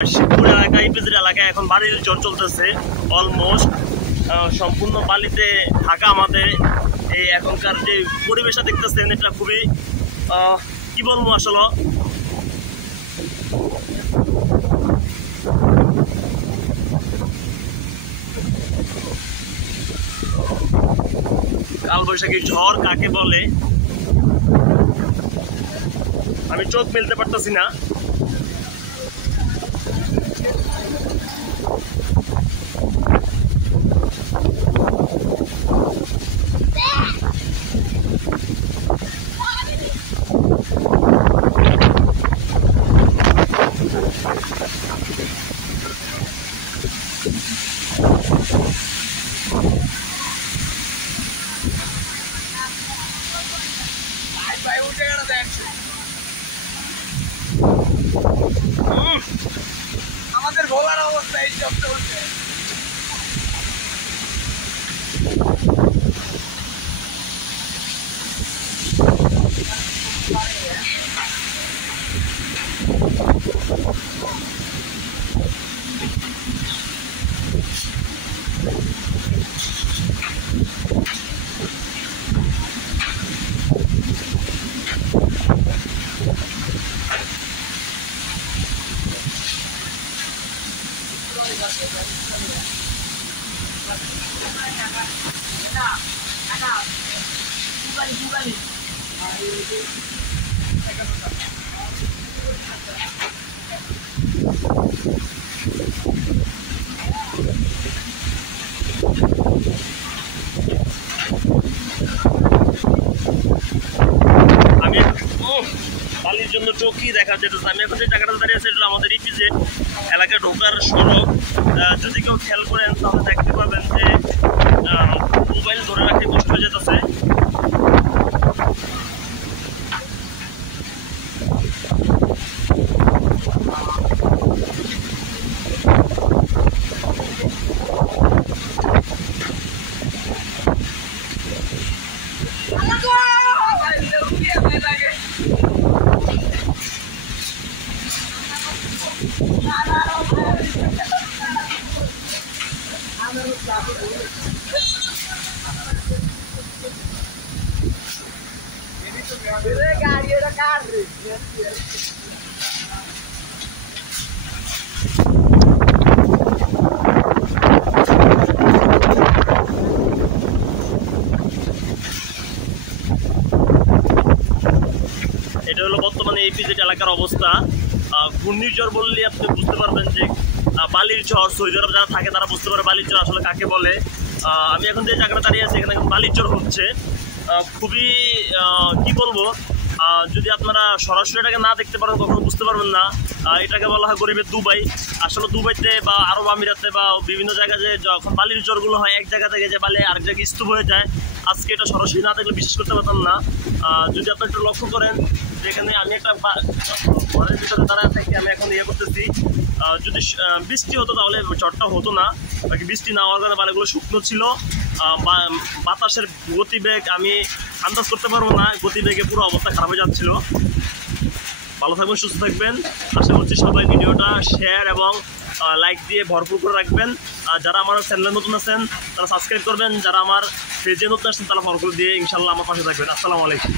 শিবপুর এলাকা ইপিজেড এলাকায় এখন বাড়ির ঝড় চলতেছে অলমোস্ট সম্পূর্ণ বালিতে থাকা আমাদের এই এখনকার যে পরিবেশটা দেখতেছেন এটা খুবই কি বলবো আসলে কালবৈশাখী ঝড় কাকে বলে আমি চোখ মেলতে পারতেছি না। আমাদের ভোলার অবস্থা এই সব চলছে। বালির জন্য চোখই দেখা যেতেছে। আমি এখন যে জায়গাটা দাঁড়িয়ে আছে এটা আমাদের ইপিজেড এলাকা ঢোকার সড়ক। যদি কেউ খেয়াল করেন তাহলে দেখতে পাবেন যে মোবাইল ধরে রাখতে কষ্ট হয়ে যেতেছে। এটা হলো বর্তমানে ইপিজেড এলাকার অবস্থা। ঘূর্ণিঝড় বললে আপনি বুঝতে পারবেন যে বালির ঝড়, সৌদি আরব যারা থাকে তারা বুঝতে পারে বালির ঝড় আসলে কাকে বলে। আমি এখন যে জায়গাটা দাঁড়িয়ে আছি এখানে বালির ঝড় হচ্ছে। খুবই কি বলবো, যদি আপনারা সরাসরি এটাকে না দেখতে পারেন কখনো বুঝতে পারবেন না। এটাকে বলা হয় গরিবের দুবাই। আসলে দুবাইতে বা আরব আমিরাতে বা বিভিন্ন জায়গায় যে যখন বালির ঝড়গুলো হয় এক জায়গা থেকে যে বালি আরেক জায়গায় স্তূপ হয়ে যায়, আজকে এটা সরাসরি না দেখলে বিশ্বাস করতে পারতাম না। যদি আপনারা একটু লক্ষ্য করেন যেখানে আমি একটা ঘরের ভিতরে দাঁড়ায় থেকে আমি এখন ইয়ে করতেছি, যদি বৃষ্টি হতো তাহলে ঝড়টা হতো না। বাকি বৃষ্টি না হওয়ার কারণে বালিগুলো শুকনো ছিল। বাতাসের গতিবেগ আমি আন্দাজ করতে পারবো না, গতিবেগে পুরো অবস্থা খারাপ হয়ে যাচ্ছিল। ভালো থাকবেন, সুস্থ থাকবেন। আশা করছি সবাই ভিডিওটা শেয়ার এবং লাইক দিয়ে ভরপুর করে রাখবেন। যারা আমার চ্যানেলে নতুন আছেন তারা সাবস্ক্রাইব করবেন, যারা আমার পেজে নতুন আসছেন তারা ফলো করে দিয়ে ইনশাল্লাহ আমার পাশে থাকবেন। আসসালামু আলাইকুম।